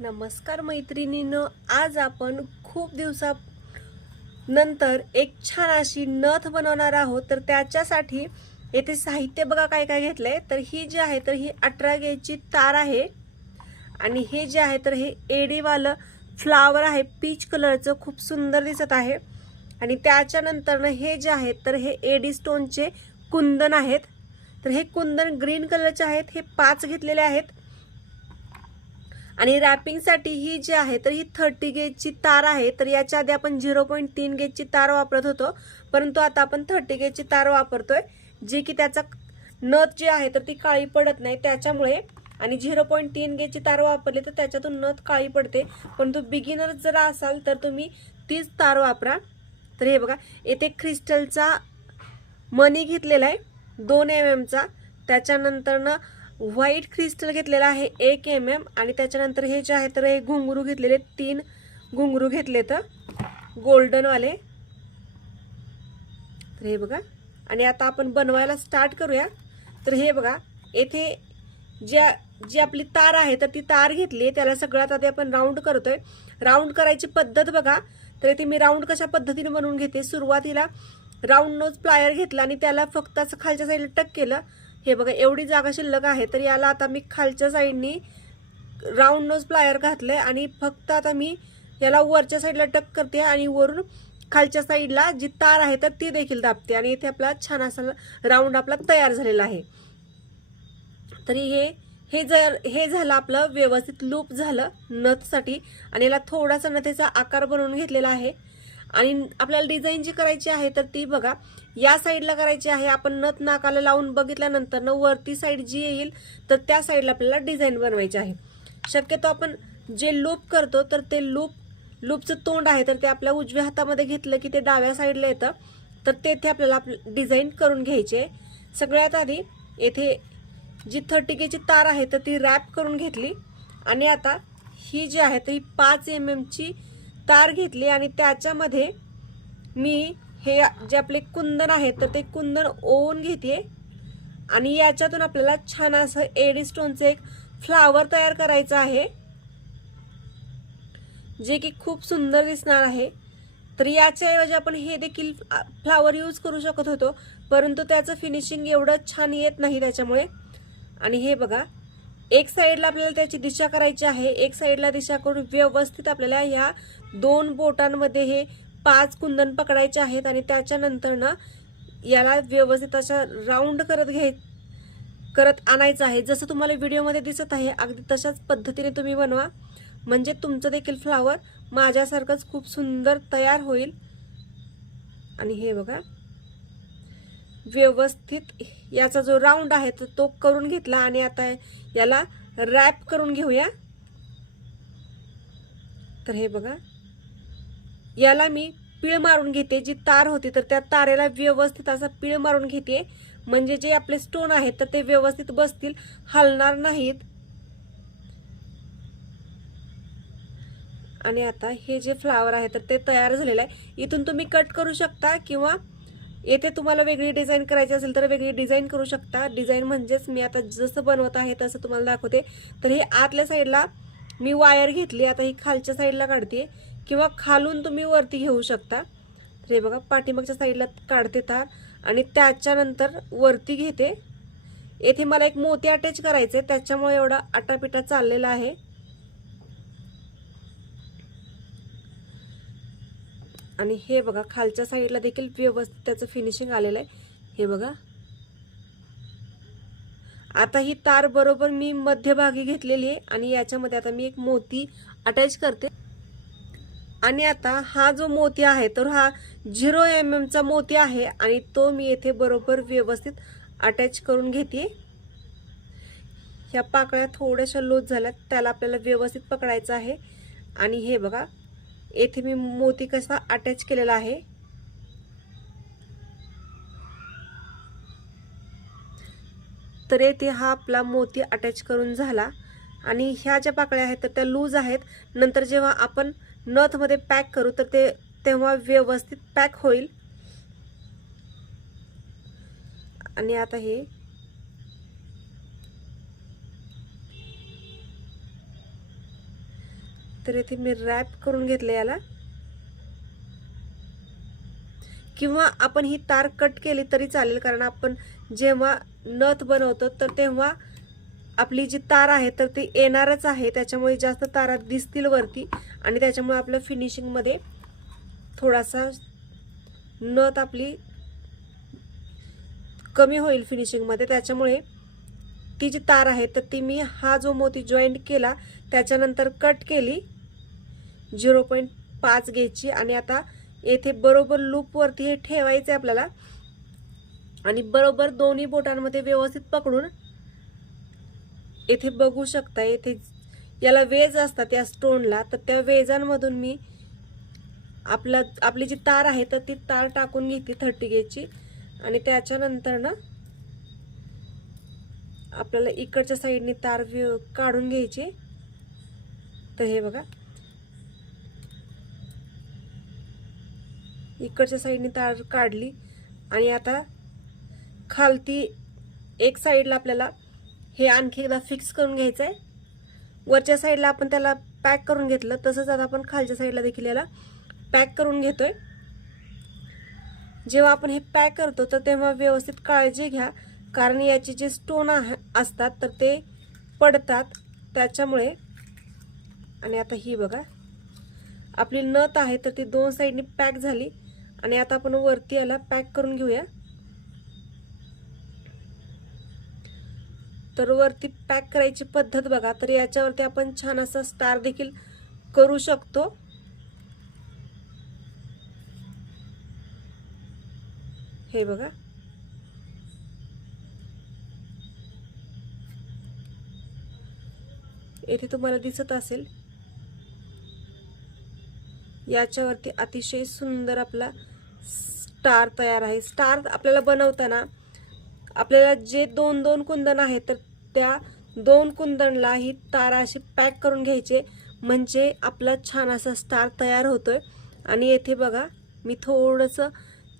नमस्कार मैत्रिणीनं आज आपण खूप दिवसा नंतर एक छान अशी नथ बनवणार आहोत. तर त्याच्यासाठी येथे साहित्य बघा काय काय घेतलं आहे तर ही जी आहे तर ही अठरा गेजची तार आहे. आणि हे जे आहे तर हे एडीवालं फ्लावर आहे. पीच कलरचं खूप सुंदर दिसत आहे. आणि त्याच्यानंतरनं हे जे आहेत तर हे एडी स्टोनचे कुंदन आहेत. तर हे कुंदन ग्रीन कलरचे आहेत. हे पाच घेतलेले आहेत. आणि रॅपिंगसाठी ही जी आहे तर ही थर्टी गेजची तार आहे. तर याच्या आधी आपण झिरो पॉईंट तीन गेजची तार वापरत होतो. परंतु आता आपण थर्टी गेजची तार वापरतोय जी की त्याचा नथ जी आहे तर ती काळी पडत नाही. त्याच्यामुळे आणि झिरो पॉईंट तीन गेजची तार वापरली तर त्याच्यातून नथ काळी पडते. परंतु बिगिनर जर असाल तर तुम्ही तीच तार वापरा. तर हे बघा येथे क्रिस्टलचा मनी घेतलेला आहे दोन एम एमचा त्याच्यानंतरनं व्हाईट क्रिस्टल घेतलेला आहे एक एम एम आणि त्याच्यानंतर हे जे आहे तर हे घुंगरू घेतलेले तीन घुंगरू घेतले तर गोल्डनवाले. तर हे बघा. आणि आता आपण बनवायला स्टार्ट करूया. तर हे बघा येथे ज्या जी आपली तार आहे तर ती तार घेतली त्याला सगळ्यात आधी आपण राऊंड करतोय. राऊंड करायची पद्धत बघा. तर इथे मी राऊंड कशा पद्धतीने बनवून घेते? सुरुवातीला राऊंड नोज प्लायर घेतला आणि त्याला फक्त असं खालच्या साईडला टक केलं. हे बघा एवढी जागा शिल्लक आहे तर याला आता मी खालच्या साईडनी राऊंड नोज प्लायर आहे आणि फक्त आता मी याला वरच्या साईडला टक करते आणि वरून खालच्या साईडला जी तार आहे तर ती देखील दाबते. आणि इथे आपला छान असा राऊंड आपला तयार झालेला आहे. तरी हे हे जर हे झालं आपलं व्यवस्थित लूप झालं नथसाठी आणि याला थोडासा नथेचा आकार बनवून घेतलेला आहे. आणि आपल्याला डिझाईन जी करायची आहे तर ती बघा या साईडला करायची आहे आपण नथ नाकाला लावून बघितल्यानंतर न वरती साईड जी येईल तर त्या साईडला आपल्याला डिझाईन बनवायची आहे. शक्यतो आपण जे लूप करतो तर ते लूप लूपचं तोंड आहे तर ते आपल्या उजव्या हातामध्ये घेतलं की ते डाव्या साईडला येतं तर तेथे आपल्याला डिझाईन करून घ्यायचे. सगळ्यात आधी येथे जी थर्टी केची तार आहे तर ती रॅप करून घेतली. आणि आता ही जी आहे तर ही पाच एम एमची तार घेतली आणि त्याच्यामध्ये मी हे जे आपले कुंदन आहेत तर ते कुंदन ओवून घेते आणि याच्यातून आपल्याला छान असं एडी स्टोनचं एक फ्लावर तयार करायचं आहे. जे की खूप सुंदर दिसणार आहे. तर याच्याऐवजी आपण हे देखील फ्लावर यूज करू शकत होतो परंतु त्याचं फिनिशिंग एवढं छान येत नाही त्याच्यामुळे. आणि हे बघा एक साईडला आपल्याला त्याची दिशा करायची आहे एक साईडला दिशा करून व्यवस्थित आपल्याला ह्या दोन बोटांमध्ये हे पाच कुंदन पकडायचे आहेत आणि त्याच्यानंतर ना याला व्यवस्थित अशा राऊंड करत घ्याय करत आणायचं आहे. जसं तुम्हाला व्हिडिओमध्ये दिसत आहे अगदी तशाच पद्धतीने तुम्ही बनवा. म्हणजे तुमचं देखील फ्लावर माझ्यासारखंच खूप सुंदर तयार होईल. आणि हे बघा. व्यवस्थित याचा जो राऊंड आहे तर तो करून घेतला आणि आता याला रॅप करून घेऊया. तर हे बघा. याला मी पिळ मारून घेते. जी तार होती तर त्या तारेला व्यवस्थित असा पीळ मारून घेते. म्हणजे जे आपले स्टोन आहेत तर ते व्यवस्थित बसतील. हलणार नाहीत. आणि आता हे जे फ्लावर आहे तर ते तयार झालेलं आहे. इथून तुम्ही कट करू शकता किंवा येथे तुम्हाला वेगळी डिझाईन करायची असेल तर वेगळी डिझाईन करू शकता. डिझाईन म्हणजेच मी आता जसं बनवत आहे तसं तुम्हाला दाखवते. तर हे आतल्या साईडला मी वायर घेतली. आता ही खालच्या साईडला काढते. किंवा खालून तुम्ही वरती घेऊ शकता. तर हे बघा पाठीमागच्या साईडला काढते तार आणि त्याच्यानंतर वरती घेते. येथे मला एक मोती अटॅच करायचे त्याच्यामुळे एवढा आटापिटा चाललेला आहे. आणि हे बघा खालच्या साईडला देखील व्यवस्थित त्याचं फिनिशिंग आलेलं आहे. हे बघा. आता ही तार बरोबर मी मध्यभागी घेतलेली आहे आणि याच्यामध्ये आता मी एक मोती अटॅच करते. आणि आता हा जो मोती आहे तर हा झिरो एम एमचा मोती आहे आणि तो मी येथे बरोबर व्यवस्थित अटॅच करून घेते. ह्या पाकळ्या थोड्याशा लोज झाल्यात त्याला आपल्याला व्यवस्थित पकडायचं आहे. आणि हे बघा येथे मी मोती कसा अटॅच केलेला आहे? तर येथे हा आपला मोती अटॅच करून झाला. आणि ह्या ज्या पाकळ्या आहेत तर त्या लूज आहेत. नंतर जेव्हा आपण नथमध्ये पॅक करू तर ते तेव्हा व्यवस्थित पॅक होईल. आणि आता हे तर इथे मी रॅप करून घेतलं याला. किंवा आपण ही तार कट केली तरी चालेल कारण आपण जेव्हा नथ बनवतो तर तेव्हा आपली जी तार आहे तर ती येणारच आहे. त्याच्यामुळे जास्त तारा दिसतील वरती आणि त्याच्यामुळे आपलं फिनिशिंगमध्ये थोडासा नथ आपली कमी होईल फिनिशिंगमध्ये त्याच्यामुळे ती जी तार आहे तर ती मी हा जो मोती जॉईंट केला त्याच्यानंतर कट केली. झिरो पॉईंट पाच घ्यायची आणि आता येथे बरोबर लूपवरती हे ठेवायचे आपल्याला. आणि बरोबर दोन्ही बोटांमध्ये व्यवस्थित पकडून येथे बघू शकता येथे याला वेज असतात या स्टोनला तर त्या वेजांमधून मी आपला आपली जी तार आहे तर ती तार टाकून घेते थर्टी गेजची आणि त्याच्यानंतर ना आपल्याला इकडच्या साईडने तार व्य- काढून घ्यायची. तर हे बघा. इकडच्या साईडने तार काढली. आणि आता खालती एक साईडला आपल्याला हे आणखी एकदा फिक्स करून घ्यायचं आहे वरच्या साईडला आपण त्याला पॅक करून घेतलं. तसंच आता आपण खालच्या साईडला देखील याला पॅक करून घेतोय. जेव्हा आपण हे पॅक करतो तर तेव्हा व्यवस्थित काळजी घ्या. कारण याचे जे स्टोन असतात तर ते पडतात. त्याच्यामुळे आणि आता ही बघा. आपली नथ आहे तर ती दोन साईडनी पॅक झाली. आणि आता आपण वरती याला पॅक करून घेऊया. तर वरती पॅक करायची पद्धत बघा तर याच्यावरती आपण छान असा स्टार देखील करू शकतो. हे बघा. येथे तुम्हाला दिसत असेल याच्यावरती अतिशय सुंदर आपला स्टार तयार आहे. स्टार आपल्याला बनवताना आपल्याला जे दोन दोन कुंदन आहेत तर त्या दोन कुंदनला ही तारा अशी पॅक करून घ्यायचे. म्हणजे आपला छान असा स्टार तयार होतोय. आणि येथे बघा मी थोडंसं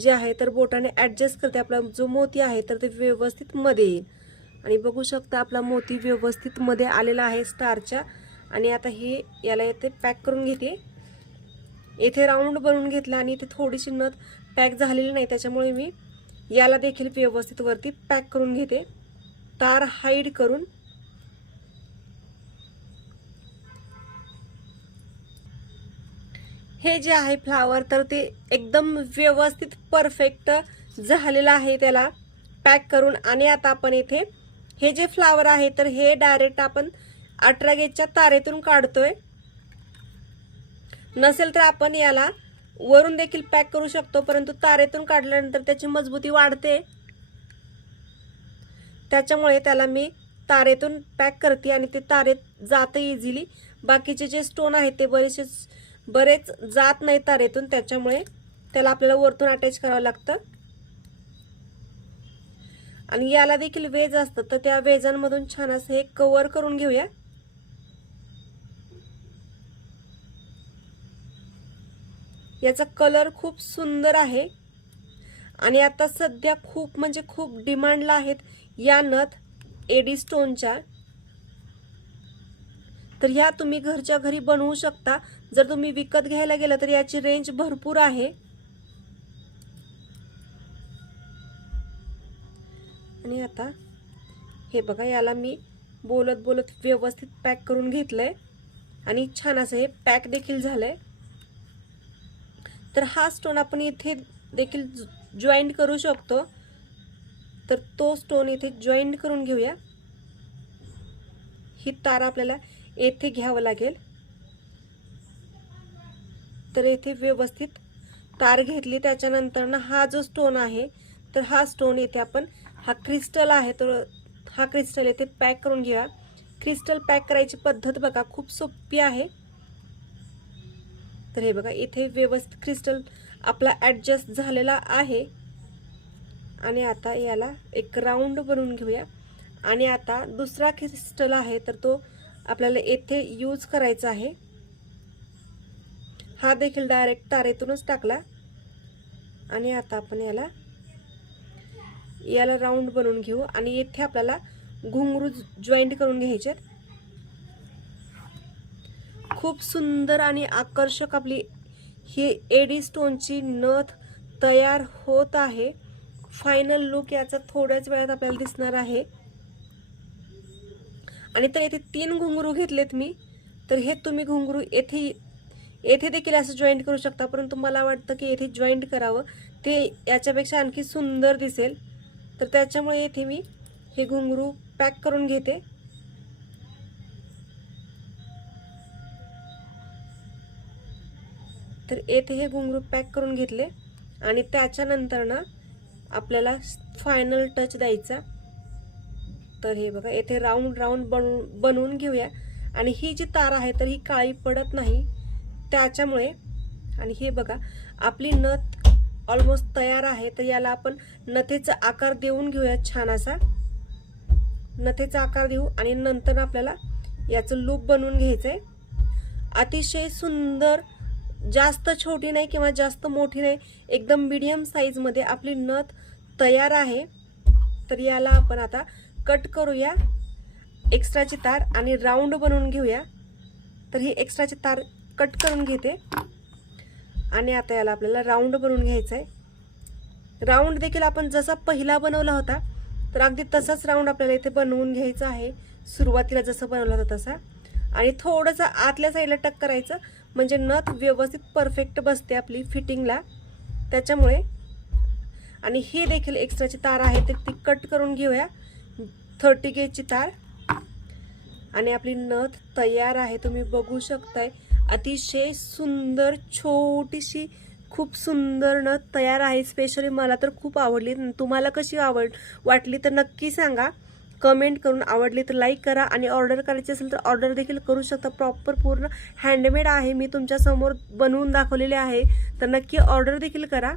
जे आहे तर बोटाने ॲडजस्ट करते. आपला जो मोती आहे तर ते व्यवस्थित मध्ये येईल. आणि बघू शकता आपला मोती व्यवस्थित मध्ये आलेला आहे स्टारच्या. आणि आता हे याला येथे पॅक करून घेते. येथे राऊंड बनवून घेतला आणि इथे थोडीशी नथ पॅक झालेली नाही त्याच्यामुळे मी याला देखील व्यवस्थित वरती पॅक करून घेते. तार हाईड करून. हे जे आहे फ्लावर तर ते एकदम व्यवस्थित परफेक्ट झालेलं आहे त्याला पॅक करून. आणि आता आपण इथे हे जे फ्लावर आहे तर हे डायरेक्ट आपण अठरा गेजच्या तारेतून काढतोय. नसेल तर आपण याला वरून देखील पॅक करू शकतो परंतु तारेतून काढल्यानंतर त्याची मजबूती वाढते. त्याच्यामुळे त्याला मी तारेतून पॅक करते आणि ते तारेत जातं इझिली बाकीचे जे स्टोन आहेत ते बरेचसे बरेच जात नाही तारेतून त्याच्यामुळे त्याला आपल्याला वरतून अटॅच करावं लागतं. आणि याला देखील वेज असतं तर त्या वेजांमधून छान असं हे कवर करून घेऊया. याचा कलर खूप सुंदर आहे. आणि आता सध्या खूप म्हणजे खूप डिमांडला आहेत. या नथ एडी स्टोनच्या तर ह्या तुम्ही घरच्या घरी बनवू शकता. जर तुम्ही विकत घ्यायला गेलं तर याची रेंज भरपूर आहे. आणि आता हे बघा याला मी बोलत बोलत व्यवस्थित पॅक करून घेतलंय. आणि छान असं हे पॅक देखील झालंय. तर हा स्टोन आपण इथे देखील जॉईंट करू शकतो. तर तो स्टोन इथे जॉईंट करून घेऊया. ही तार आपल्याला येथे घ्यावं लागेल. तर येथे व्यवस्थित तार घेतली त्याच्यानंतर ना हा जो स्टोन आहे तर हा स्टोन येथे आपण हा क्रिस्टल आहे तर हा क्रिस्टल येथे पॅक करून घेऊया. क्रिस्टल पॅक करायची पद्धत बघा खूप सोपी आहे. तर हे बघा इथे व्यवस्थित क्रिस्टल आपला ॲडजस्ट झालेला आहे. आणि आता याला एक राऊंड बनवून घेऊया. आणि आता दुसरा क्रिस्टल आहे तर तो आपल्याला येथे यूज करायचा आहे. हा देखील डायरेक्ट तारेतूनच टाकला. आणि आता आपण याला याला राऊंड बनवून घेऊ. आणि येथे आपल्याला घुंगरू जॉईंट करून घ्यायचे आहेत खूप सुंदर आणि आकर्षक आपली ही एडी स्टोनची नथ तयार होत आहे. फायनल लुक याचा थोड्याच वेळात आपल्याला दिसणार आहे. आणि तर येथे तीन घुंगरू घेतलेत मी. तर हे तुम्ही घुंगरू येथे येथे देखील असं जॉईंट करू शकता. परंतु मला वाटतं की येथे जॉईंट करावं. ते याच्यापेक्षा आणखी सुंदर दिसेल. तर त्याच्यामुळे येथे मी हे घुंगरू पॅक करून घेते. तर येथे हे घुंगरू पॅक करून घेतले आणि त्याच्यानंतर ना आपल्याला फायनल टच द्यायचा. तर हे बघा येथे राऊंड राऊंड बनवून बनवून घेऊया. आणि ही जी तार आहे तर ही काळी पडत नाही. त्याच्यामुळे आणि हे बघा आपली नथ ऑलमोस्ट तयार आहे तर याला आपण नथेचा आकार देऊन घेऊया छान असा नथेचा आकार देऊ आणि नंतर आपल्याला याचं लूप बनवून घ्यायचं आहे अतिशय सुंदर जास्त छोटी नाही किंवा जास्त मोठी नाही एकदम मीडियम साईजमध्ये आपली नथ तयार आहे. तर याला आपण आता कट करूया. एक्स्ट्राची तार आणि राऊंड बनवून घेऊया. तर ही एक्स्ट्राची तार कट करून घेते. आणि आता याला आपल्याला राऊंड बनवून घ्यायचं आहे राऊंड देखील आपण जसा पहिला बनवला होता तर अगदी तसाच राऊंड आपल्याला इथे बनवून घ्यायचा आहे. सुरुवातीला जसं बनवलं होतं तसा. आणि थोडंसं आतल्या साईडला टक करायचं म्हणजे नथ व्यवस्थित परफेक्ट बसते आपली फिटिंगला त्याच्यामुळे आणि ही देखील एक्स्ट्राची तार आहे तर ती कट करून घेऊया. थर्टी गेजची तार. आणि आपली नथ तयार आहे तुम्ही बघू शकताय. अतिशय सुंदर छोटीशी खूप सुंदर नथ तयार आहे स्पेशली मला तर खूप आवडली. तुम्हाला कशी आवड वाटली तर नक्की सांगा. कमेंट करून आवडली तर लाईक करा आणि ऑर्डर करायची असेल तर ऑर्डर देखील करू शकता. प्रॉपर पूर्ण हँडमेड आहे. मी तुमच्यासमोर बनवून दाखवलेले आहे. तर नक्की ऑर्डर देखील करा.